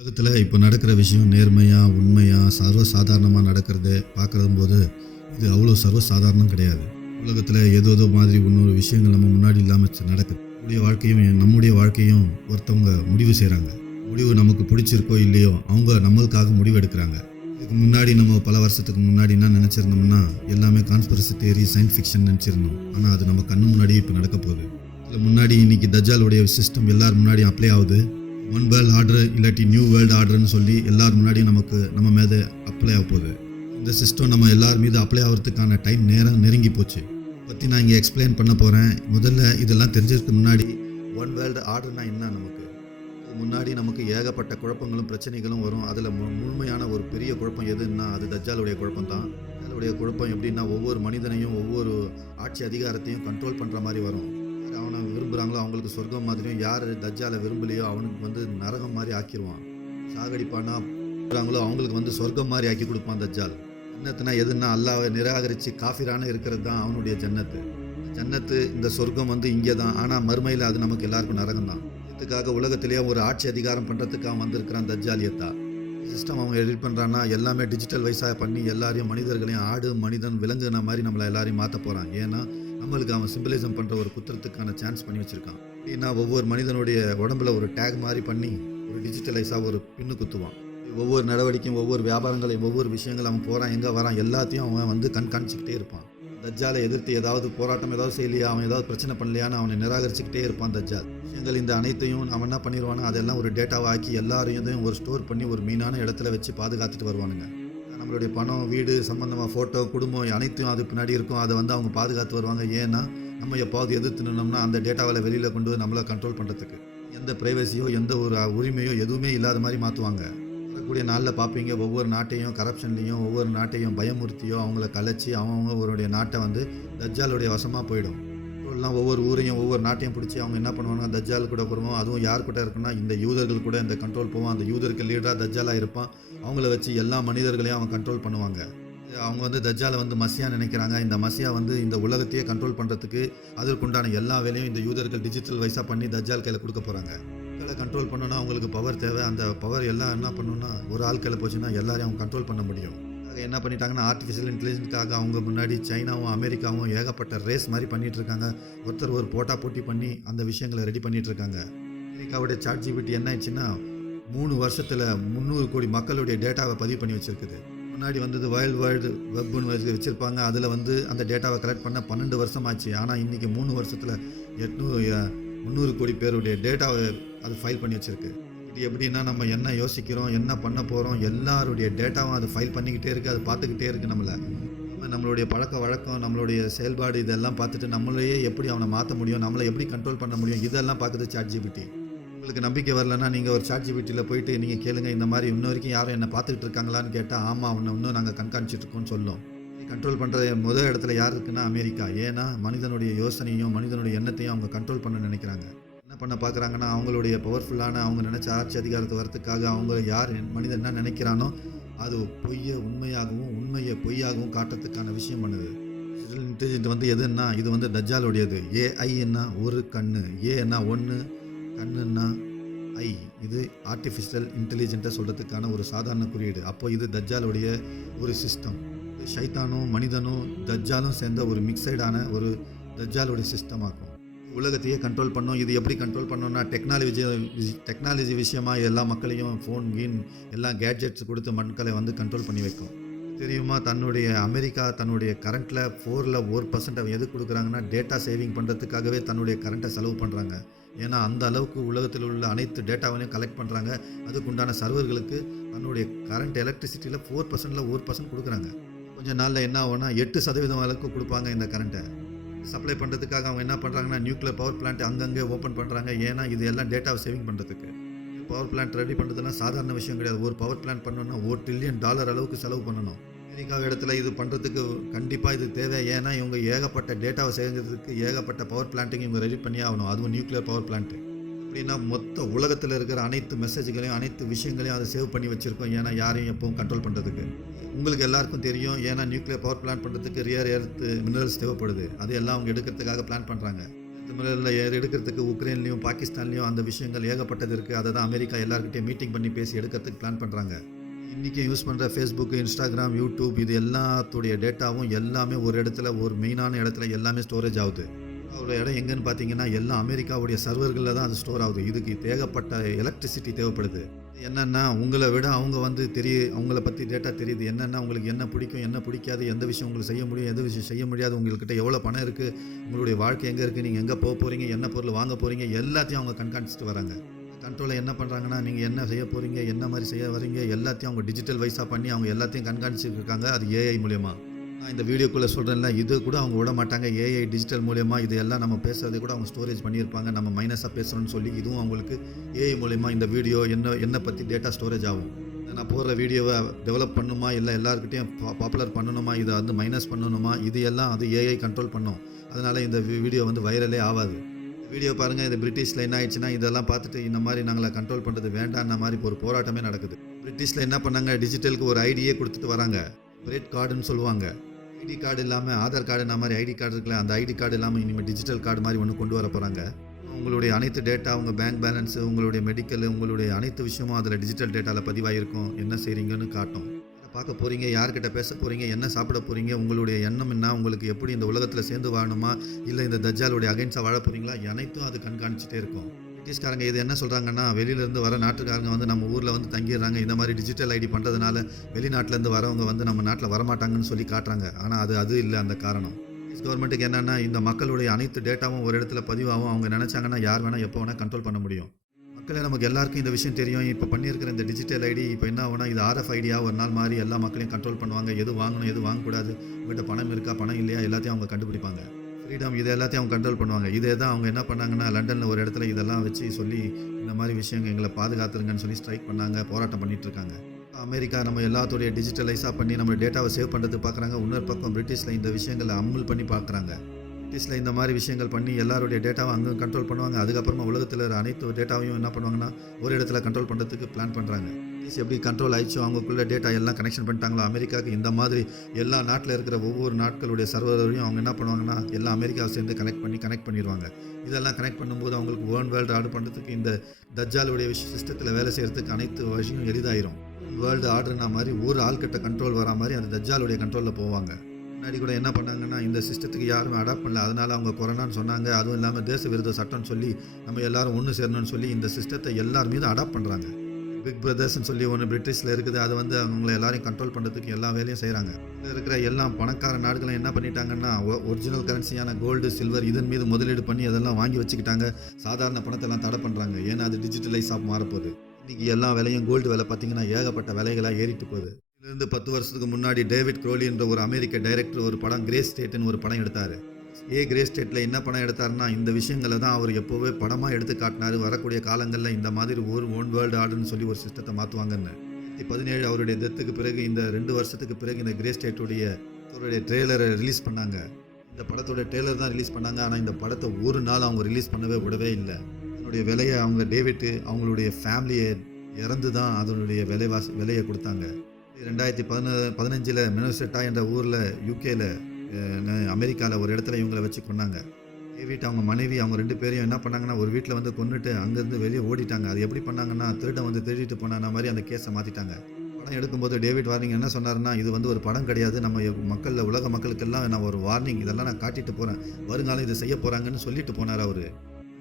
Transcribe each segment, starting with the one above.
உலகத்தில் இப்போ நடக்கிற விஷயம் நேர்மையாக உண்மையாக சர்வசாதாரணமாக நடக்கிறது பார்க்குறது போது இது அவ்வளோ சர்வசாதாரணம் கிடையாது. உலகத்தில் ஏதோ ஏதோ மாதிரி இன்னொரு விஷயங்கள் நம்ம முன்னாடி இல்லாமல் நடக்குது. நம்முடைய வாழ்க்கையும் நம்முடைய வாழ்க்கையும் ஒருத்தவங்க முடிவு செய்கிறாங்க முடிவு நமக்கு பிடிச்சிருக்கோ இல்லையோ அவங்க நம்மளுக்காக முடிவு எடுக்கிறாங்க. இதுக்கு முன்னாடி நம்ம பல வருஷத்துக்கு முன்னாடி என்ன நினச்சிருந்தோம்னா எல்லாமே கான்ஸ்பிரசி தேரி சயின்ஸ் ஃபிக்ஷன் நினச்சிருந்தோம். ஆனால் அது நம்ம கண்ணு முன்னாடியே இப்போ நடக்க போகுது இதில் முன்னாடி இன்னைக்கு தஜாலுடைய சிஸ்டம் எல்லார் முன்னாடியும் அப்ளை ஆகுது. ஒன் வேர்ல்ட் ஆர்டர் இல்லாட்டி நியூ வேர்ல்டு ஆர்டர்னு சொல்லி எல்லார் முன்னாடியும் நமக்கு நம்ம மேலே அப்ளை ஆக போகுது. இந்த சிஸ்டம் நம்ம எல்லார் மீது அப்ளை ஆகிறதுக்கான டைம் நேரம் நெருங்கி போச்சு. பற்றி நான் இங்கே எக்ஸ்பிளைன் பண்ண போகிறேன் முதல்ல இதெல்லாம் தெரிஞ்சதுக்கு முன்னாடி ஒன் வேர்ல்டு ஆர்டர்னா என்ன நமக்கு? முன்னாடி நமக்கு ஏகப்பட்ட குழப்பங்களும் பிரச்சனைகளும் வரும். அதில் முழுமையான ஒரு பெரிய குழப்பம் எதுன்னா அது தஜ்ஜாலுடைய குழப்பம் தான் அதனுடைய குழப்பம் எப்படின்னா ஒவ்வொரு மனிதனையும் ஒவ்வொரு ஆட்சி அதிகாரத்தையும் கண்ட்ரோல் பண்ணுற மாதிரி வரும். அவனை விரும்புகிறாங்களோ அவங்களுக்கு சொர்க்கம் மாதிரியும் யார் தஜ்ஜாலை விரும்பலையோ அவனுக்கு வந்து நரகம் மாதிரி ஆக்கிடுவான் சாகடிப்பானா விரும்புகிறாங்களோ அவங்களுக்கு வந்து சொர்க்கம் மாதிரி ஆக்கி கொடுப்பான் தஜ்ஜால். ஜன்னத்துனா எதுனா அல்லாவை நிராகரித்து காஃபிரான இருக்கிறது தான் அவனுடைய ஜன்னத்து. ஜன்னத்து இந்த சொர்க்கம் வந்து இங்கே தான். ஆனால் மறுமையில் அது நமக்கு எல்லாருக்கும் நரகம் தான். இதுக்காக உலகத்திலேயே ஒரு ஆட்சி அதிகாரம் பண்ணுறதுக்கு அவன் வந்திருக்கிறான் தஜ்ஜாலியத்தா சிஸ்டம் அவங்க எடிட் பண்ணுறான்னா எல்லாமே டிஜிட்டல் வைஸாக பண்ணி எல்லாரையும் மனிதர்களையும் ஆடு மனிதன் விலங்குன மாதிரி நம்மளை எல்லாரையும் மாற்ற போகிறான் ஏன்னா நம்மளுக்கு அவன் சிம்பிளிசம் பண்ணுற ஒரு குத்திரத்துக்கான சான்ஸ் பண்ணி வச்சுருக்கான். ஏன்னா ஒவ்வொரு மனிதனுடைய உடம்புல ஒரு டேக் மாதிரி பண்ணி ஒரு டிஜிட்டலைஸாக ஒரு பின்னு குத்துவான். ஒவ்வொரு நடவடிக்கையும் ஒவ்வொரு வியாபாரங்களையும் ஒவ்வொரு விஷயங்கள் அவன் போகிறான் எங்கே வரான் எல்லாத்தையும் அவன் வந்து கண்காணிச்சிக்கிட்டே இருப்பான். தஜ்ஜாலை எதிர்த்து ஏதாவது போராட்டம் ஏதாவது செய்யலையா அவன் ஏதாவது பிரச்சனை பண்ணலையான்னு அவனை நிராகரிச்சுக்கிட்டே இருப்பான் தஜ்ஜால். விஷயங்கள் இந்த அனைத்தையும் அவன் என்ன பண்ணிடுவானா அதெல்லாம் ஒரு டேட்டாவாக ஆக்கி எல்லாரையும் ஒரு ஸ்டோர் பண்ணி ஒரு மீனான இடத்துல வச்சு பாதுகாத்துட்டு வருவானுங்க. நம்மளுடைய பணம் வீடு சம்மந்தமாக ஃபோட்டோ குடும்பம் அனைத்தும் அது பின்னாடி இருக்கும். அதை வந்து அவங்க பாதுகாத்து வருவாங்க. ஏன்னா நம்ம எப்பாவது எதிர்த்து நின்னோம்னா அந்த டேட்டாவில் வெளியில் கொண்டு வந்து நம்மளை கண்ட்ரோல் பண்ணுறதுக்கு எந்த ப்ரைவசியோ எந்த ஒரு உரிமையோ எதுவுமே இல்லாத மாதிரி மாற்றுவாங்க வரக்கூடிய நாளில் பார்ப்பீங்க ஒவ்வொரு நாட்டையும் கரப்ஷன்லேயும் ஒவ்வொரு நாட்டையும் பயமுறுத்தியோ அவங்கள கலைச்சி அவங்கவுங்க அவருடைய நாட்டை வந்து தஜ்ஜாலுடைய வசமாக போயிடும். எல்லாம் ஒவ்வொரு ஊரையும் ஒவ்வொரு நாட்டையும் பிடிச்சி அவங்க என்ன பண்ணுவாங்க தஜ்ஜால் கூட போகிறோமோ அதுவும் யார் கூட இருக்குன்னா இந்த யூதர்கள் கூட இந்த கண்ட்ரோல் போவான் அந்த யூதருக்கு லீடராக தஜ்ஜாலாக இருப்பான். அவங்கள வச்சு எல்லா மனிதர்களையும் அவன் கண்ட்ரோல் பண்ணுவாங்க. அவங்க வந்து தஜ்ஜாலை வந்து மசியா நினைக்கிறாங்க. இந்த மசியா வந்து இந்த உலகத்தையே கண்ட்ரோல் பண்ணுறதுக்கு அதற்குண்டான எல்லா வேலையும் இந்த யூதர்கள் டிஜிட்டல் வைஸாக பண்ணி தஜ்ஜால் கையில் கொடுக்க போகிறாங்க மக்களை கண்ட்ரோல் பண்ணோன்னா அவங்களுக்கு பவர் தேவை. அந்த பவர் எல்லாம் என்ன பண்ணணும்னா ஒரு ஆள் கையில் போச்சுன்னா எல்லாரையும் அவங்க கண்ட்ரோல் பண்ண முடியும். அதுக்காக என்ன பண்ணிட்டாங்கன்னா ஆர்டிஃபிஷியல் இன்டெலிஜென்ஸ்க்காக அவங்க முன்னாடி சைனாவும் அமெரிக்காவும் ஏகப்பட்ட ரேஸ் மாதிரி பண்ணிட்டு இருக்காங்க. ஒருத்தர் ஒரு போட்டா போட்டி பண்ணி அந்த விஷயங்களை ரெடி பண்ணிட்டு இருக்காங்க. அமெரிக்காவுடைய சாட் ஜிபிடி என்ன ஆயிடுச்சுன்னா மூணு வருஷத்தில் முந்நூறு கோடி மக்களுடைய டேட்டாவை பதிவு பண்ணி வச்சுருக்குது. முன்னாடி வந்தது வேர்ல்டு வேர்ல்டு வெப்னு வச்சுருப்பாங்க. அதில் வந்து அந்த டேட்டாவை கலெக்ட் பண்ண பன்னெண்டு வருஷம் ஆச்சு. ஆனால் இன்றைக்கி மூணு வருஷத்தில் எட்நூறு முந்நூறு கோடி பேருடைய டேட்டாவை அது ஃபைல் பண்ணி வச்சுருக்கு. இது எப்படின்னா நம்ம என்ன யோசிக்கிறோம் என்ன பண்ண போகிறோம் எல்லாருடைய டேட்டாவும் அது ஃபைல் பண்ணிக்கிட்டே இருக்குது அது பார்த்துக்கிட்டே இருக்குது நம்மளை. நம்ம நம்மளுடைய பழக்க வழக்கம் நம்மளுடைய செயல்பாடு இதெல்லாம் பார்த்துட்டு நம்மளையே எப்படி அவனை மாற்ற முடியும் நம்மளை எப்படி கண்ட்ரோல் பண்ண முடியும் இதெல்லாம் பார்க்குது சாட் ஜிபிடி உங்களுக்கு நம்பிக்கை வரலன்னா நீங்கள் ஒரு சாட்சி வீட்டில் போயிட்டு நீங்கள் கேளுங்க இந்த மாதிரி இன்ன வரைக்கும் யாரும் என்னை பார்த்துக்கிட்டு இருக்காங்களான்னு கேட்டால் ஆமாம் அவனை இன்னும் நாங்கள் கண்காணிச்சிட்டு இருக்கோம்னு சொல்லும். கண்ட்ரோல் பண்ணுற முதல் இடத்துல யார் இருக்குன்னா அமெரிக்கா. ஏன்னா மனிதனுடைய யோசனையும் மனிதனுடைய எண்ணத்தையும் அவங்க கண்ட்ரோல் பண்ண நினைக்கிறாங்க. என்ன பண்ண பார்க்குறாங்கன்னா அவங்களுடைய பவர்ஃபுல்லான அவங்க நினச்ச ஆட்சி அதிகாரத்தை வரத்துக்காக அவங்க யார் மனிதன் என்ன நினைக்கிறானோ அது பொய்யை உண்மையாகவும் உண்மையை பொய்யாகவும் காட்டுறதுக்கான விஷயம் பண்ணுது. இன்டெலிஜென்ட் வந்து எதுன்னா இது வந்து தஜ்ஜாலுடையது. ஏஐன்னா ஒரு கண்ணு ஏன்னா ஒன்று கண்ணுன்னா ஐ இது ஆர்டிஃபிஷியல் இன்டெலிஜென்ட்டை சொல்கிறதுக்கான ஒரு சாதாரண குறியீடு. அப்போ இது தஜ்ஜாலுடைய ஒரு சிஸ்டம் ஷைத்தானும் மனிதனும் தஜ்ஜாலும் சேர்ந்த ஒரு மிக்சைடான ஒரு தஜ்ஜாலுடைய சிஸ்டம் ஆகும். உலகத்தையே கண்ட்ரோல் பண்ணோம். இது எப்படி கண்ட்ரோல் பண்ணோம்னா டெக்னாலஜி டெக்னாலஜி விஷயமா எல்லா மக்களையும் ஃபோன் கீன் எல்லா கேட்ஜெட்ஸ் கொடுத்து மக்களை வந்து கண்ட்ரோல் பண்ணி வைக்கும். தெரியுமா? தன்னுடைய அமெரிக்கா தன்னுடைய கரண்ட்டில் ஃபோரில் ஒரு பர்சன்ட் எது கொடுக்குறாங்கன்னா டேட்டா சேவிங் பண்ணுறதுக்காகவே தன்னுடைய கரண்ட்டை செலவு பண்ணுறாங்க ஏன்னா அந்த அளவுக்கு உலகத்தில் உள்ள அனைத்து டேட்டாவையும் கலெக்ட் பண்ணுறாங்க அதுக்குண்டான சர்வர்களுக்கு தன்னுடைய கரண்ட் எலக்ட்ரிசிட்டியில் ஃபோர் பர்சன்டில் ஒரு பர்சன்ட் கொடுக்குறாங்க. கொஞ்சம் நாளில் என்ன ஆகும்னா எட்டு சதவீதம் அளவுக்கு கொடுப்பாங்க இந்த கரண்ட்டை சப்ளை பண்ணுறதுக்காக அவங்க என்ன பண்ணுறாங்கன்னா நியூக்ளியர் பவர் பிளான்ட் அங்கங்கே ஓப்பன் பண்ணுறாங்க ஏன்னா இது எல்லாம் டேட்டாவை சேவிங் பண்ணுறதுக்கு பவர் பிளான்ட் ரெடி பண்ணுறதுலாம் சாதாரண விஷயம் கிடையாது. ஒரு பவர் பிளான்ட் பண்ணணும்னா ஒரு ட்ரில்லியன் டாலர் அளவுக்கு செலவு பண்ணணும். அமெரிக்கா இடத்துல இது பண்ணுறதுக்கு கண்டிப்பாக இது தேவை. ஏன்னா இவங்க ஏகப்பட்ட டேட்டாவை சேகரிக்கிறதுக்கு ஏகப்பட்ட பவர் பிளான்ட்டுங்க இவங்க ரெடி பண்ணி ஆகணும். அதுவும் நியூக்ளியர் பவர் பிளான்ட்டு அப்படின்னா மொத்த உலகத்தில் இருக்கிற அனைத்து மெசேஜ்களையும் அனைத்து விஷயங்களையும் அதை சேவ் பண்ணி வச்சுருக்கோம். ஏன்னா யாரையும் எப்பவும் கண்ட்ரோல் பண்ணுறதுக்கு உங்களுக்கு எல்லாருக்கும் தெரியும் ஏன்னா நியூக்ளியர் பவர் பிளான் பண்ணுறதுக்கு ரியர் எர்த் மினரல்ஸ் தேவைப்படுது. அது எல்லாம் அவங்க எடுக்கிறதுக்காக பிளான் பண்ணுறாங்க நம்மள எடுக்கிறதுக்கு உக்ரைன்லேயும் பாகிஸ்தான்லேயும் அந்த விஷயங்கள் ஏகப்பட்டது இருக்குது அதை தான் அமெரிக்கா எல்லாருக்கிட்டையும் மீட்டிங் பண்ணி பேசி எடுக்கிறதுக்கு பிளான் பண்ணுறாங்க இன்றைக்கி யூஸ் பண்ணுற ஃபேஸ்புக்கு இன்ஸ்டாகிராம் யூடியூப் இது எல்லாத்துடைய டேட்டாவும் எல்லாமே ஒரு இடத்துல ஒரு மெயினான இடத்துல எல்லாமே ஸ்டோரேஜ் ஆகுது. அவ்வளோ இடம் எங்கேன்னு பார்த்தீங்கன்னா எல்லாம் அமெரிக்காவுடைய சர்வர்களில் தான் அது ஸ்டோர் ஆகுது. இதுக்கு தேவைப்பட்ட எலக்ட்ரிசிட்டி தேவைப்படுது. என்னென்னா உங்களை விட அவங்க வந்து தெரிய அவங்கள பற்றி டேட்டா தெரியுது. என்னென்னா உங்களுக்கு என்ன பிடிக்கும் என்ன பிடிக்காது எந்த விஷயம் உங்களுக்கு செய்ய முடியும் எந்த விஷயம் செய்ய முடியாது உங்கள்கிட்ட எவ்வளோ பணம் இருக்குது உங்களுடைய வாழ்க்கை எங்கே இருக்குது நீங்கள் எங்கே போக போகிறீங்க என்ன பொருள் வாங்க போகிறீங்க எல்லாத்தையும் அவங்க கண்காணிச்சிட்டு வராங்க. கண்ட்ரோலில் என்ன பண்ணுறாங்கன்னா நீங்கள் என்ன செய்ய போகிறீங்க என்ன மாதிரி செய்ய வரீங்க எல்லாத்தையும் அவங்க டிஜிட்டல் வைஸாக பண்ணி அவங்க எல்லாத்தையும் கண்காணிச்சிட்டு இருக்காங்க அது ஏஐ மூலயமா. நான் இந்த வீடியோக்குள்ளே சொல்கிறேன்ல இது கூட அவங்க விட மாட்டாங்க. ஏஐ டிஜிட்டல் மூலயமா இது எல்லாம் நம்ம பேசுறதை கூட அவங்க ஸ்டோரேஜ் பண்ணியிருப்பாங்க. நம்ம மைனஸாக பேசுகிறோம்னு சொல்லி இதுவும் அவங்களுக்கு ஏஐ மூலயமா இந்த வீடியோ என்ன என்ன பற்றி டேட்டா ஸ்டோரேஜ் ஆகும். நான் போடுற வீடியோவை டெவலப் பண்ணணுமா இல்லை எல்லாருக்கிட்டையும் பாப்புலர் பண்ணணுமா இதை வந்து மைனஸ் பண்ணணுமா இது எல்லாம் அது ஏஐ கண்ட்ரோல் பண்ணும். அதனால் இந்த வீடியோ வந்து வைரலே ஆகாது. வீடியோ பாருங்கள் இது பிரிட்டிஷில் என்ன ஆயிடுச்சுன்னா இதெல்லாம் பார்த்துட்டு இந்த மாதிரி நாங்களை கண்ட்ரோல் பண்ணுறது வேண்டாம்ன மாதிரி இப்போ ஒரு போராட்டமே நடக்குது. பிரிட்டிஷில் என்ன பண்ணாங்க? டிஜிட்டலுக்கு ஒரு ஐடியே கொடுத்துட்டு வராங்க. கிரெட் கார்டுன்னு சொல்லுவாங்க. ஐடி கார்டு இல்லாமல் ஆதார் கார்டுன மாதிரி ஐடி கார்டு இருக்குல்ல அந்த ஐடி கார்டு இல்லாமல் இனிமேல் டிஜிட்டல் கார்டு மாதிரி ஒன்று கொண்டு வர போகிறாங்க உங்களுடைய அனைத்து டேட்டா உங்கள் பேங்க் பேலன்ஸு உங்களுடைய மெடிக்கல் உங்களுடைய அனைத்து விஷயமும் அதில் டிஜிட்டல் டேட்டாவில் பதிவாகிருக்கும் என்ன செய்கிறீங்கன்னு காட்டும். பார்க்க போகிறீங்க யார்கிட்ட பேச போகிறீங்க என்ன சாப்பிட போகிறீங்க உங்களுடைய எண்ணம் என்ன உங்களுக்கு எப்படி இந்த உலகத்தில் சேர்ந்து வாழணுமா இல்லை இந்த தஜ்ஜாலுடைய அகைன்ஸாக வாழ போகிறீங்களா அனைத்தும் அது கண்காணிச்சிட்டே இருக்கும். பிரிட்டிஷ்காரங்க இது என்ன சொல்கிறாங்கன்னா வெளியிலேருந்து வர நாட்டுக்காரங்க வந்து நம்ம ஊரில் வந்து தங்கிடுறாங்க இந்த மாதிரி டிஜிட்டல் ஐடி பண்ணுறதுனால வெளிநாட்டிலேருந்து வரவங்க வந்து நம்ம நாட்டில் வரமாட்டாங்கன்னு சொல்லி காட்டுறாங்க. ஆனால் அது அது இல்லை அந்த காரணம். பிரிட்டிஷ் கவர்மெண்ட்டுக்கு என்னென்னா இந்த மக்களுடைய அனைத்து டேட்டாவும் ஒரு இடத்துல பதிவாகும் அவங்க நினச்சாங்கன்னா யார் வேணால் எப்போ வேணால் கண்ட்ரோல் பண்ண முடியும். மக்களே நமக்கு எல்லாருக்கும் இந்த விஷயம் தெரியும். இப்போ பண்ணியிருக்கிற இந்த டிஜிட்டல் ஐடி இப்போ என்ன ஆகுனா இது ஆர்எஃப் ஐடியா ஒரு நாள் மாதிரி எல்லா மக்களையும் கண்ட்ரோல் பண்ணுவாங்க. எது வாங்கணும் எது வாங்கக்கூடாது உங்கள்கிட்ட பணம் இருக்கா பணம் இல்லையா எல்லாத்தையும் அவங்க கண்டுபிடிப்பாங்க. ஃப்ரீடம் இது எல்லாத்தையும் அவங்க கண்ட்ரோல் பண்ணுவாங்க. இதே தான் அவங்க என்ன பண்ணாங்கன்னா லண்டனில் ஒரு இடத்துல இதெல்லாம் வச்சு சொல்லி இந்த மாதிரி விஷயங்கள் எங்களை பாதுகாத்துருங்கன்னு சொல்லி ஸ்ட்ரைக் பண்ணாங்க போராட்டம் பண்ணிகிட்டு இருக்காங்க அமெரிக்கா நம்ம எல்லாத்துடைய டிஜிட்டலைஸாக பண்ணி நம்ம டேட்டாவை சேவ் பண்ணுறது பார்க்குறாங்க இன்னொரு பக்கம் பிரிட்டிஷில் இந்த விஷயங்களை அமுல் பண்ணி பார்க்குறாங்க ப்ராக்டிஸில் இந்த மாதிரி விஷயங்கள் பண்ணி எல்லாருடைய டேட்டாவை அங்கே கண்ட்ரோல் பண்ணுவாங்க. அதுக்கப்புறமா உலகத்தில் அனைத்து டேட்டாவையும் என்ன பண்ணுவாங்கன்னா ஒரு இடத்துல கண்ட்ரோல் பண்ணுறதுக்கு பிளான் பண்ணுறாங்க பிரிட்டிஷ் எப்படி கண்ட்ரோல் ஆயிடுச்சோ அவங்களுக்குள்ள டேட்டா எல்லாம் கனெக்ஷன் பண்ணிட்டாங்களோ அமெரிக்காவுக்கு இந்த மாதிரி எல்லா நாட்டில் இருக்கிற ஒவ்வொரு நாட்களுடைய சர்வரையும் அவங்க என்ன பண்ணுவாங்கன்னா எல்லா அமெரிக்காவை சேர்ந்து கனெக்ட் பண்ணி கனெக்ட் பண்ணிடுவாங்க. இதெல்லாம் கனெக்ட் பண்ணும்போது அவங்களுக்கு வேர்ல்டு வேர்ல்டு ஆர்டர் பண்ணுறதுக்கு இந்த தஜ்ஜாலுடைய சிஸ்டத்தில் வேலை செய்கிறதுக்கு அனைத்து விஷயம் எளிதாயிரும். வேர்ல்டு ஆர்டர்னா மாதிரி ஒரு ஆள்கிட்ட கண்ட்ரோல் வரா மாதிரி அந்த தஜ்ஜாலுடைய கண்ட்ரோலில் போவாங்க. முன்னாடி கூட என்ன பண்ணாங்கன்னா இந்த சிஸ்டத்துக்கு யாருமே அடாப்ட் பண்ணல. அதனால அவங்க கொரோனான்னு சொன்னாங்க. அதுவும் இல்லாமல் தேச விருத சட்டம்னு சொல்லி நம்ம எல்லாரும் ஒன்று சேரணும்னு சொல்லி இந்த சிஸ்டத்தை எல்லார் மீதும் அடாப்ட் பண்ணுறாங்க பிக் பிரதர்ஸ்னு சொல்லி ஒன்று பிரிட்டிஷில் இருக்குது. அது வந்து அவங்கள எல்லாரையும் கண்ட்ரோல் பண்ணுறதுக்கு எல்லா வேலையும் செய்கிறாங்க இதில் இருக்கிற எல்லா பணக்கார நாடுகளும் என்ன பண்ணிட்டாங்கன்னா ஒரிஜினல் கரன்சியான கோல்டு சில்வர் இதன் மீது முதலீடு பண்ணி அதெல்லாம் வாங்கி வச்சுக்கிட்டாங்க. சாதாரண பணத்தெல்லாம் தடை பண்ணுறாங்க ஏன்னா அது டிஜிட்டலைஸ் ஆஃப் மாறப்போகுது. இன்றைக்கி எல்லா விலையும் கோல்டு விலை பார்த்திங்கன்னா ஏகப்பட்ட விலைகளாக ஏறிட்டு போகுது. இருந்து பத்து வருஷத்துக்கு முன்னாடி டேவிட் க்ரோலி என்ற ஒரு அமெரிக்க டைரக்டர் ஒரு படம் கிரே ஸ்டேட்னு ஒரு படம் எடுத்தார். ஏ கிரே ஸ்டேட்டில் என்ன படம் எடுத்தாருன்னா இந்த விஷயங்களை தான் அவர் எப்போவே படமாக எடுத்து காட்டினார். வரக்கூடிய காலங்களில் இந்த மாதிரி ஒரு ஒன் வேர்ல்டு ஆர்டர்னு சொல்லி ஒரு சிஸ்டத்தை மாற்றுவாங்கன்னு பதினேழு அவருடைய டெத்துக்கு பிறகு இந்த ரெண்டு வருஷத்துக்கு பிறகு இந்த கிரே ஸ்டேட்டுடைய அவருடைய ட்ரெய்லரை ரிலீஸ் பண்ணாங்க. இந்த படத்தோட ட்ரெய்லர் தான் ரிலீஸ் பண்ணாங்க. ஆனால் இந்த படத்தை ஒரு நாள் அவங்க ரிலீஸ் பண்ணவே விடவே இல்லை. அதனுடைய விலையை அவங்க டேவிட்டு அவங்களுடைய ஃபேமிலியை இறந்து தான் அதனுடைய விலைவாசி விலையை கொடுத்தாங்க. ரெண்டாயிரத்தி பதின பதினஞ்சில் மினோசெட்டா என்ற ஊரில் யூகேல அமெரிக்காவில் ஒரு இடத்துல இவங்களை வச்சு கொண்டாங்க டேவிட் அவங்க மனைவி அவங்க ரெண்டு பேரையும் என்ன பண்ணாங்கன்னா ஒரு வீட்டில் வந்து கொண்டுட்டு அங்கேருந்து வெளியே ஓடிட்டாங்க. அது எப்படி பண்ணாங்கன்னா திருடன் வந்து திருடிட்டு போனான மாதிரி அந்த கேஸை மாற்றிட்டாங்க படம் எடுக்கும்போது டேவிட் வார்னிங் என்ன சொன்னார்னா இது வந்து ஒரு படம் கிடையாது. நம்ம மக்களில் உலக மக்களுக்கெல்லாம் நான் ஒரு வார்னிங் இதெல்லாம் நான் காட்டிட்டு போகிறேன் வருங்காலம் இதை செய்ய போகிறாங்கன்னு சொல்லிட்டு போனார் அவர்.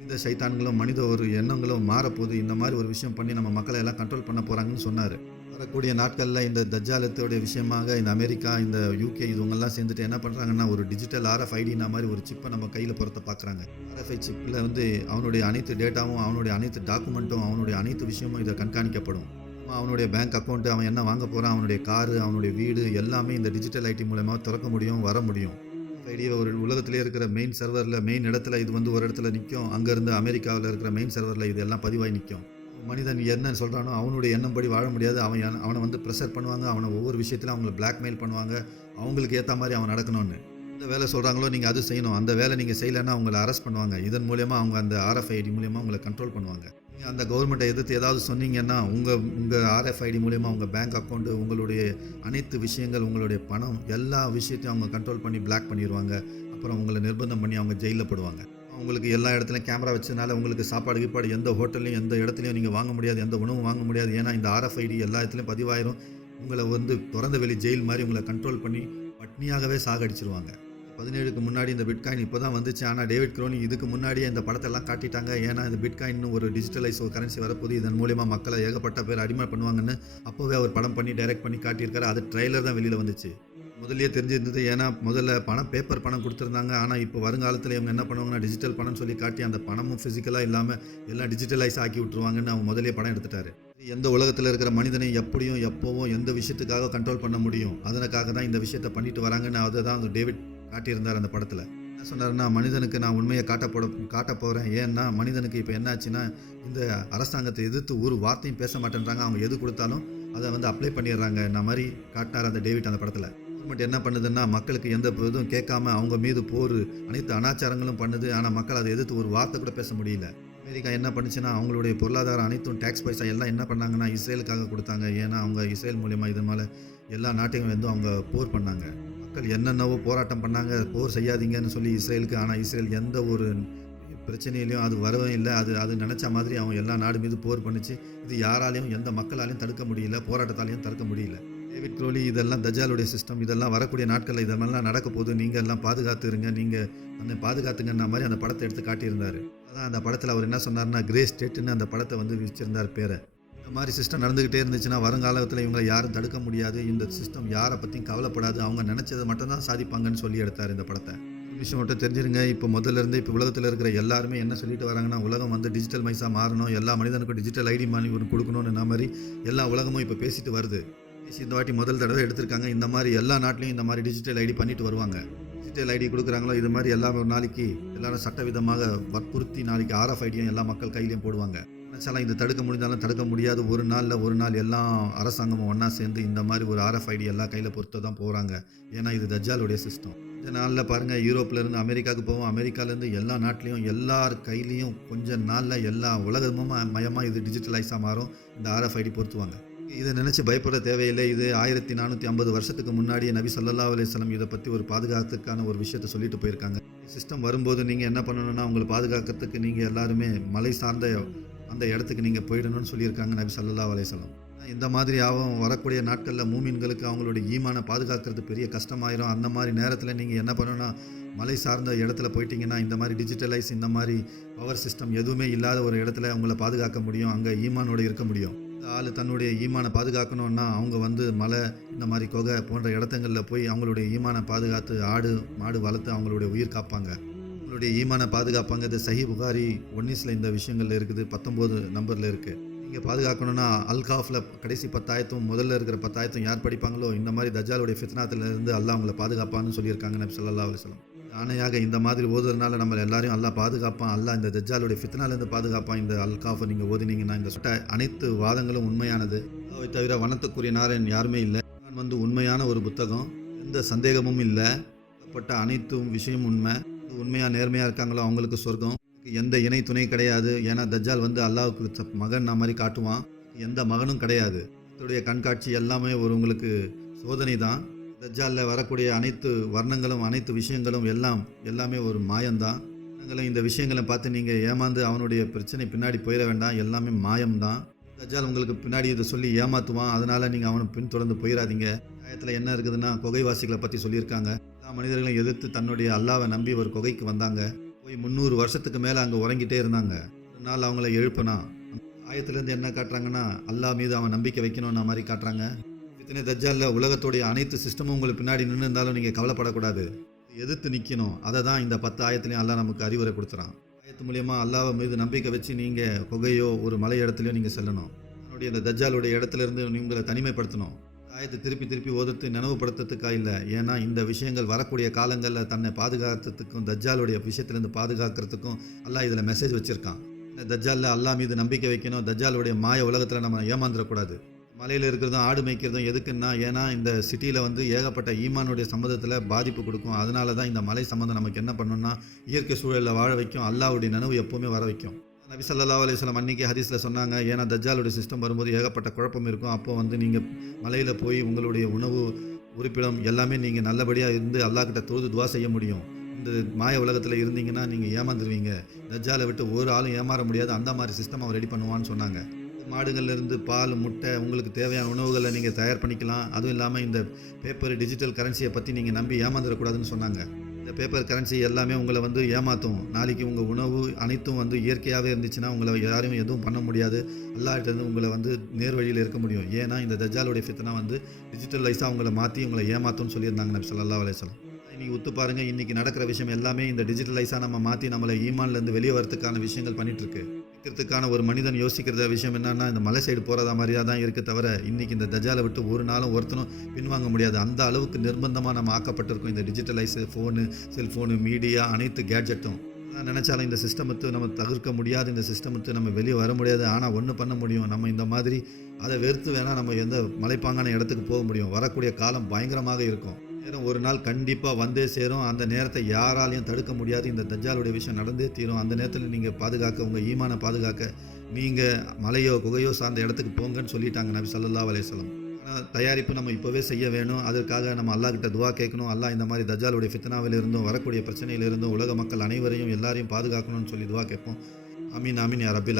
இந்த சைத்தான்களும் மனித ஒரு எண்ணங்களும் மாறப்போகுது. இந்த மாதிரி ஒரு விஷயம் பண்ணி நம்ம மக்களை எல்லாம் கண்ட்ரோல் பண்ண போகிறாங்கன்னு சொன்னார். வரக்கூடிய நாட்களில் இந்த தஜ்ஜாலத்தோடைய விஷயமாக இந்த அமெரிக்கா இந்த யூகே இவங்கெல்லாம் சேர்ந்துட்டு என்ன பண்ணுறாங்கன்னா ஒரு டிஜிட்டல் ஆர்எஃப் ஐடினா மாதிரி ஒரு சிப்பை நம்ம கையில் பொறுத்த பார்க்குறாங்க ஆர்எஃப்ஐ சிப்பில் வந்து அவனுடைய அனைத்து டேட்டாவும் அவனுடைய அனைத்து டாக்குமெண்ட்டும் அவனுடைய அனைத்து விஷயமும் இதை கண்காணிக்கப்படும். அவனுடைய பேங்க் அக்கௌண்ட்டு அவன் என்ன வாங்க போகிறான் அவனுடைய காரு அவனுடைய வீடு எல்லாமே இந்த டிஜிட்டல் ஐடி மூலமாக திறக்க முடியும் வர முடியும். ஐடியா ஒரு உலகத்திலே இருக்கிற மெயின் சர்வரில் மெயின் இடத்துல இது வந்து ஒரு இடத்துல நிற்கும் அங்கேருந்து அமெரிக்காவில் இருக்கிற மெயின் சர்வரில் இது எல்லாம் பதிவாகி நிற்கும் மனிதன் என்ன சொல்கிறானோ அவனுடைய எண்ணம் படி வாழ முடியாது. அவன் அவனை வந்து ப்ரெஷர் பண்ணுவாங்க. அவனை ஒவ்வொரு விஷயத்திலும் அவங்கள பிளாக்மெயில் பண்ணுவாங்க. அவங்களுக்கு ஏற்ற மாதிரி அவன் நடக்கணும்னு. இந்த வேலை சொல்கிறாங்களோ நீங்கள் அது செய்யணும். அந்த வேலை நீங்கள் செய்யலைன்னா அவங்கள அரெஸ்ட் பண்ணுவாங்க. இதன் மூலயமா அவங்க அந்த ஆர்எஃப்ஐடி மூலயமா உங்களை கண்ட்ரோல் பண்ணுவாங்க. நீங்கள் அந்த கவர்மெண்ட்டை எதிர்த்து ஏதாவது சொன்னீங்கன்னா உங்கள் உங்கள் ஆர்எஃப்ஐடி மூலயமா உங்கள் பேங்க் அக்கௌண்ட்டு உங்களுடைய அனைத்து விஷயங்கள் உங்களுடைய பணம் எல்லா விஷயத்தையும் அவங்க கண்ட்ரோல் பண்ணி பிளாக் பண்ணிடுவாங்க அப்புறம் உங்களை நிர்பந்தம் பண்ணி அவங்க ஜெயிலில் போடுவாங்க. உங்களுக்கு எல்லா இடத்துலையும் கேமரா வச்சதுனால உங்களுக்கு சாப்பாடு கீப்பாடு எந்த ஹோட்டல்லையும் எந்த இடத்துலையும் நீங்கள் வாங்க முடியாது எந்த உணவும் வாங்க முடியாது. ஏன்னா இந்த ஆர்எஃப்ஐடி எல்லா இடத்துலையும் பதிவாயிரும். உங்களை வந்து திறந்த வெளி ஜெயில் மாதிரி உங்களை கண்ட்ரோல் பண்ணி பட்னியாகவே சாகடிச்சிருவாங்க. பதினேழுக்கு முன்னாடி இந்த பிட்காயின் இப்போ தான் வந்துச்சு. ஆனால் டேவிட் க்ரோனி இதுக்கு முன்னாடியே இந்த படத்தெல்லாம் காட்டிட்டாங்க. ஏன்னா இந்த பிட்காயின்னு ஒரு டிஜிட்டலைஸ் ஒரு கரன்சி வரப்போது இதன் மூலியமாக மக்களை ஏகப்பட்ட பேர் அடிமை பண்ணுவாங்கன்னு அப்போவே அவர் படம் பண்ணி டைரக்ட் பண்ணி காட்டியிருக்காரு. அது ட்ரெய்லர் தான் வெளியில் வந்துச்சு. முதல்லயே தெரிஞ்சிருந்தது. ஏன்னா முதல்ல பணம் பேப்பர் பணம் கொடுத்துருந்தாங்க. ஆனால் இப்போ வருங்காலத்தில் இவங்க என்ன பண்ணுவாங்கன்னா டிஜிட்டல் பணம் சொல்லி காட்டி அந்த பணமும் ஃபிசிக்கலாக இல்லாமல் எல்லாம் டிஜிட்டலைஸ் ஆக்கி விட்டுருவாங்கன்னு அவங்க முதலே பணம் எடுத்துட்டாரு. எந்த உலகத்தில் இருக்கிற மனிதனை எப்படியும் எப்போவும் எந்த விஷயத்துக்காக கண்ட்ரோல் பண்ண முடியும்? அதனுக்காக தான் இந்த விஷயத்தை பண்ணிட்டு வராங்கன்னு அதை தான் அந்த டேவிட் காட்டியிருந்தார் அந்த படத்தில். என்ன சொன்னார்னா மனிதனுக்கு நான் உண்மையை காட்டப்பட காட்ட போகிறேன் ஏன்னா மனிதனுக்கு இப்போ என்னாச்சுன்னா இந்த அரசாங்கத்தை எதிர்த்து ஒரு வார்த்தையும் பேச மாட்டேன்றாங்க. அவங்க எது கொடுத்தாலும் அதை வந்து அப்ளை பண்ணிடுறாங்க. இந்த மாதிரி காட்டினார் அந்த டேவிட் அந்த படத்தில். கவர்மெண்ட் என்ன பண்ணுதுன்னா மக்களுக்கு எந்த இதுவும் கேட்காம அவங்க மீது போர் அனைத்து அனாச்சாரங்களும் பண்ணுது. ஆனால் மக்கள் அதை எதிர்த்து ஒரு வார்த்தை கூட பேச முடியல. அமெரிக்கா என்ன பண்ணுச்சுன்னா அவங்களுடைய பொருளாதாரம் அனைத்தும் டேக்ஸ் பைசா எல்லாம் என்ன பண்ணாங்கன்னா இஸ்ரேலுக்காக கொடுத்தாங்க. ஏன்னா அவங்க இஸ்ரேல் மூலியமா இது மேலே எல்லா நாட்டையும் வந்து அவங்க போர் பண்ணாங்க. மக்கள் என்னென்னவோ போராட்டம் பண்ணாங்க. போர் செய்யாதீங்கன்னு சொல்லி இஸ்ரேலுக்கு ஆனால் இஸ்ரேல் எந்த ஒரு பிரச்சனையிலையும் அது வரவே இல்லை. அது அது நினச்ச மாதிரி அவங்க எல்லா நாடு மீது போர் பண்ணுச்சு. இது யாராலையும் எந்த மக்களாலையும் தடுக்க முடியல. போராட்டத்தாலையும் தடுக்க முடியல. டேவிட் க்ரோலி இதெல்லாம் தஜாலுடைய சிஸ்டம் இதெல்லாம் வரக்கூடிய நாட்களில் இதெல்லாம் நடக்க போது நீங்கள் எல்லாம் பாதுகாத்துருங்க. நீங்கள் அந்த பாதுகாத்துங்கன்ன மாதிரி அந்த படத்தை எடுத்து காட்டியிருந்தார். அதான் அந்த படத்தில் அவர் என்ன சொன்னார்னா கிரே ஸ்டேட்டுன்னு அந்த படத்தை வந்து விரிச்சிருந்தார் பேரை. இந்த மாதிரி சிஸ்டம் நடந்துக்கிட்டே இருந்துச்சுன்னா வருங்காலத்தில் இவங்களை யாரும் தடுக்க முடியாது. இந்த சிஸ்டம் யாரை பற்றியும் கவலைப்படாது. அவங்க நினச்சதை மட்டும்தான் சாதிப்பாங்கன்னு சொல்லி எடுத்தார் இந்த படத்தை. விஷயம் மட்டும் தெரிஞ்சிருங்க. இப்போ முதல்ல இருந்து இப்போ உலகத்தில் இருக்கிற எல்லாருமே என்ன சொல்லிட்டு வராங்கன்னா உலகம் வந்து டிஜிட்டல் மைஸாக மாறணும். எல்லா மனிதனுக்கும் டிஜிட்டல் ஐடி மாதிரி ஒன்று கொடுக்கணும்னு மாதிரி எல்லா உலகமும் இப்போ பேசிட்டு வருது. இந்த வாட்டி முதல் தடவை எடுத்திருக்காங்க. இந்த மாதிரி எல்லா நாட்டிலையும் இந்த மாதிரி டிஜிட்டல் ஐடி பண்ணிட்டு வருவாங்க. டிஜிட்டல் ஐடி கொடுக்குறாங்களோ இது மாதிரி எல்லா ஒரு நாளைக்கு எல்லாரும் சட்டவிதமாக வற்புறுத்தி நாளைக்கு ஆர்எஃப் ஐடியும் எல்லா மக்கள் கையிலையும் போடுவாங்க. நினச்சாலும் இது தடுக்க முடிஞ்சாலும் தடுக்க முடியாது. ஒரு நாளில் ஒரு நாள் எல்லாம் அரசாங்கமும் ஒன்றா சேர்ந்து இந்த மாதிரி ஒரு ஆர்எஃப் ஐடி எல்லா கையில் பொறுத்து தான் போகிறாங்க ஏன்னா இது தஜாலுடைய சிஸ்டம் இந்த நாளில் பாருங்கள் யூரோப்லேருந்து அமெரிக்காவுக்கு போவோம். அமெரிக்காலேருந்து எல்லா நாட்டிலையும் எல்லார் கையிலையும் கொஞ்சம் நாளில் எல்லா உலகமும் மயமாக இது டிஜிட்டலைஸாக மாறும். இந்த ஆர்எஃப் ஐடி பொறுத்துவாங்க இதை நினச்சி பயப்பட தேவையில்லை. இது ஆயிரத்தி நானூற்றி ஐம்பது வருஷத்துக்கு முன்னாடியே நபி சல்லா அலிஸ்லாம் இதை பற்றி ஒரு பாதுகாத்துக்கான ஒரு விஷயத்த சொல்லிட்டு போயிருக்காங்க. சிஸ்டம் வரும்போது நீங்கள் என்ன பண்ணணும்னா உங்களை பாதுகாக்கிறதுக்கு நீங்கள் எல்லாருமே மலை சார்ந்த அந்த இடத்துக்கு நீங்கள் போயிடணும்னு சொல்லியிருக்காங்க நபி சல்லா அலிஸ்லாம் இந்த மாதிரி ஆகும் வரக்கூடிய நாட்களில் மூமின்களுக்கு அவங்களுடைய ஈமான பாதுகாக்கிறது பெரிய கஷ்டமாயிரும். அந்த மாதிரி நேரத்தில் நீங்கள் என்ன பண்ணணும்னா மலை சார்ந்த இடத்துல போயிட்டீங்கன்னா இந்த மாதிரி டிஜிட்டலைஸ் இந்த மாதிரி பவர் சிஸ்டம் எதுவுமே இல்லாத ஒரு இடத்துல உங்களை பாதுகாக்க முடியும். அங்கே ஈமானோட இருக்க முடியும். ஆள் தன்னுடைய ஈமானை பாதுகாக்கணும்னா அவங்க வந்து மலை இந்த மாதிரி கொகை போன்ற இடத்துங்களில் போய் அவங்களுடைய ஈமானை பாதுகாத்து ஆடு மாடு வளர்த்து அவங்களுடைய உயிர் காப்பாங்க. அவங்களுடைய ஈமானை பாதுகாப்பாங்க இது சஹி புகாரி ஒன்னிஸில் இந்த விஷயங்கள் இருக்குது பத்தொம்போது நம்பரில் இருக்குது நீங்கள் பாதுகாக்கணும்னா அல்காஃபில் கடைசி பத்தாயத்தும் முதல்ல இருக்கிற பத்தாயத்தும் யார் படிப்பாங்களோ இந்த மாதிரி தஜாலுடைய ஃபித்னாத்துலேருந்து அல்லாஹ் அவங்கள பாதுகாப்பான்னு சொல்லியிருக்காங்க நபி சொல்லா அலுவலம் ஆணையாக இந்த மாதிரி ஓதுறதுனால நம்ம எல்லாரையும் அல்லாஹ் பாதுகாப்பான். அல்லா இந்த தஜ்ஜாலுடைய ஃபித்னாலேருந்து பாதுகாப்பான். இந்த அல்காஃபை நீங்கள் ஓதினீங்கன்னா இந்த சொட்ட அனைத்து வாதங்களும் உண்மையானது. அதை தவிர வனத்துக்குரிய நாரன் யாருமே இல்லை. நான் வந்து உண்மையான ஒரு புத்தகம். எந்த சந்தேகமும் இல்லை. பட்ட அனைத்தும் விஷயம் உண்மை. உண்மையாக நேர்மையாக இருக்காங்களோ அவங்களுக்கு சொர்க்கம். எந்த இணை துணை கிடையாது. ஏன்னா தஜ்ஜால் வந்து அல்லாவுக்கு மகன் நான் மாதிரி காட்டுவான். எந்த மகனும் கிடையாது. இதோடைய கண்காட்சி எல்லாமே ஒரு உங்களுக்கு சோதனை தான் தஜாலில் வரக்கூடிய அனைத்து வர்ணங்களும் அனைத்து விஷயங்களும் எல்லாம் எல்லாமே ஒரு மாயம்தான். இந்த விஷயங்களை பார்த்து நீங்கள் ஏமாந்து அவனுடைய பிரச்சனை பின்னாடி போயிட வேண்டாம். எல்லாமே மாயம்தான். தஜால் உங்களுக்கு பின்னாடி இதை சொல்லி ஏமாத்துவான். அதனால் நீங்கள் அவனை பின்தொடர்ந்து போயிடாதீங்க ஆயத்தில் என்ன இருக்குதுன்னா குகைவாசிகளை பற்றி சொல்லியிருக்காங்க. எல்லா மனிதர்களையும் எதிர்த்து தன்னுடைய அல்லாவை நம்பி ஒரு குகைக்கு வந்தாங்க. போய் முந்நூறு வருஷத்துக்கு மேலே அங்கே உறங்கிட்டே இருந்தாங்க. ஒரு நாள் அவங்கள எழுப்பினா ஆயத்துலேருந்து என்ன காட்டுறாங்கன்னா அல்லாஹ் மீது அவன் நம்பிக்கை வைக்கணும்னா மாதிரி காட்டுறாங்க. இத்தனை தஜ்ஜாலில் உலகத்துடைய அனைத்து சிஸ்டமும் உங்களுக்கு பின்னாடி நின்று இருந்தாலும் நீங்கள் கவலைப்படக்கூடாது. எதிர்த்து நிற்கணும் அதை தான் இந்த பத்து ஆயத்துலையும் அல்லாஹ் நமக்கு அறிவுரை கொடுத்துறான். ஆயத்து மூலயமா அல்லாவை மீது நம்பிக்கை வச்சு நீங்கள் குகையோ ஒரு மலை இடத்துலையோ நீங்கள் செல்லணும். அதனுடைய இந்த தஜ்ஜாலுடைய இடத்துல இருந்து உங்களை தனிமைப்படுத்தணும். ஆயத்தை திருப்பி திருப்பி ஓதுத்து நினைவுபடுத்துறதுக்காக இல்லை. ஏன்னா இந்த விஷயங்கள் வரக்கூடிய காலங்களில் தன்னை பாதுகாக்கிறதுக்கும் தஜ்ஜாலுடைய விஷயத்துலேருந்து பாதுகாக்கிறதுக்கும் அல்லாஹ் இதில் மெசேஜ் வச்சுருக்கான். இந்த தஜ்ஜாலில் அல்லாஹ் மீது நம்பிக்கை வைக்கணும். தஜ்ஜாலுடைய மாய உலகத்தில் நம்ம ஏமாந்துடக்கூடாது. மலையில் இருக்கிறதும் ஆடு மேய்க்கிறதும் எதுக்குன்னா ஏன்னா இந்த சிட்டியில் வந்து ஏகப்பட்ட ஈமானுடைய சம்மந்தத்தில் பாதிப்பு கொடுக்கும். அதனால தான் இந்த மலை சம்மந்தம் நமக்கு என்ன பண்ணணும்னா இயற்கை சூழலில் வாழ வைக்கும் அல்லாவுடைய நனவு எப்போவுமே வர வைக்கும். நபி சல்லா அலைஹி வஸல்லம் அன்னைக்கு ஹதீஸில் சொன்னாங்க ஏன்னா தஜ்ஜாலுடைய சிஸ்டம் வரும்போது ஏகப்பட்ட குழப்பம் இருக்கும். அப்போ வந்து நீங்கள் மலையில் போய் உங்களுடைய உணவு உறுப்பிடம் எல்லாமே நீங்கள் நல்லபடியாக இருந்து அல்லாஹ்கிட்ட தொழுது துவா செய்ய முடியும். இந்த மாய உலகத்தில் இருந்தீங்கன்னா நீங்கள் ஏமாந்துருவீங்க. தஜ்ஜாலை விட்டு ஒரு ஆளும் ஏமாற முடியாது. அந்த மாதிரி சிஸ்டம் அவர் ரெடி பண்ணுவான்னு சொன்னாங்க. மாடுகள்லேருந்து பால் முட்டை உங்களுக்கு தேவையான உணவுகளை நீங்கள் தயார் பண்ணிக்கலாம். அதுவும் இல்லாமல் இந்த பேப்பர் டிஜிட்டல் கரன்சியை பற்றி நீங்கள் நம்பி ஏமாந்துடக்கூடாதுன்னு சொன்னாங்க. இந்த பேப்பர் கரன்சி எல்லாமே உங்களை வந்து ஏமாற்றும் நாளைக்கு உங்கள் உணவு அனைத்தும் வந்து இயற்கையாகவே இருந்துச்சுன்னா உங்களை யாரையும் எதுவும் பண்ண முடியாது. அல்லாட்டிருந்து உங்களை வந்து நேர் வழியில் இருக்க முடியும். ஏன்னா இந்த தஜாலுடைய ஃபித்தனா வந்து டிஜிட்டலைஸாக உங்களை மாற்றி உங்களை ஏமாற்றும்னு சொல்லியிருந்தாங்க நபி சொல்லா அலைஹி இன்னைக்கு உத்து பாருங்கள் இன்னைக்கு நடக்கிற விஷயம் எல்லாமே இந்த டிஜிட்டலைஸாக நம்ம மாற்றி நம்மளை ஈமான்லேருந்து வெளியே வரதுக்கான விஷயங்கள் பண்ணிகிட்ருக்கு இருக்கிறதுக்கான ஒரு மனிதன் யோசிக்கிற விஷயம் என்னன்னா இந்த மலை சைடு போகிறதா மாதிரியா தான் இருக்கு தவிர இன்றைக்கி இந்த தஜாலை விட்டு ஒரு நாளும் ஒருத்தனும் பின்வாங்க முடியாது. அந்த அளவுக்கு நிர்பந்தமாக நம்ம ஆக்கப்பட்டிருக்கோம் இந்த டிஜிட்டலைஸ் ஃபோனு செல்ஃபோனு மீடியா அனைத்து கேட்ஜெட்டும் நினச்சாலும் இந்த சிஸ்டமத்து நம்ம தவிர்க்க முடியாது. இந்த சிஸ்டமத்து நம்ம வெளியே வர முடியாது. ஆனால் ஒன்று பண்ண முடியும். நம்ம இந்த மாதிரி அதை வெறுத்து வேணால் நம்ம எந்த மலைப்பாங்கான இடத்துக்கு போக முடியும். வரக்கூடிய காலம் பயங்கரமாக இருக்கும். நேரம் ஒரு நாள் கண்டிப்பாக வந்தே சேரும். அந்த நேரத்தை யாராலையும் தடுக்க முடியாது. இந்த தஜ்ஜாலுடைய விஷயம் நடந்தே தீரும். அந்த நேரத்தில் நீங்கள் பாதுகாக்க உங்கள் ஈமானை பாதுகாக்க நீங்கள் மலையோ குகையோ சார்ந்த இடத்துக்கு போங்கன்னு சொல்லிட்டாங்க நபி சல்லா அலைஹி ஆனால் தயாரிப்பு நம்ம இப்போவே செய்ய வேணும். அதற்காக நம்ம அல்லாக்கிட்ட துவா கேட்கணும். அல்லாஹ் இந்த மாதிரி தஜாலுடைய ஃபித்னாவிலிருந்தும் வரக்கூடிய பிரச்சனையிலிருந்தும் உலக மக்கள் அனைவரையும் எல்லாரையும் பாதுகாக்கணும்னு சொல்லி துவா கேட்போம். அமீன் அமீன் யார் அபிலா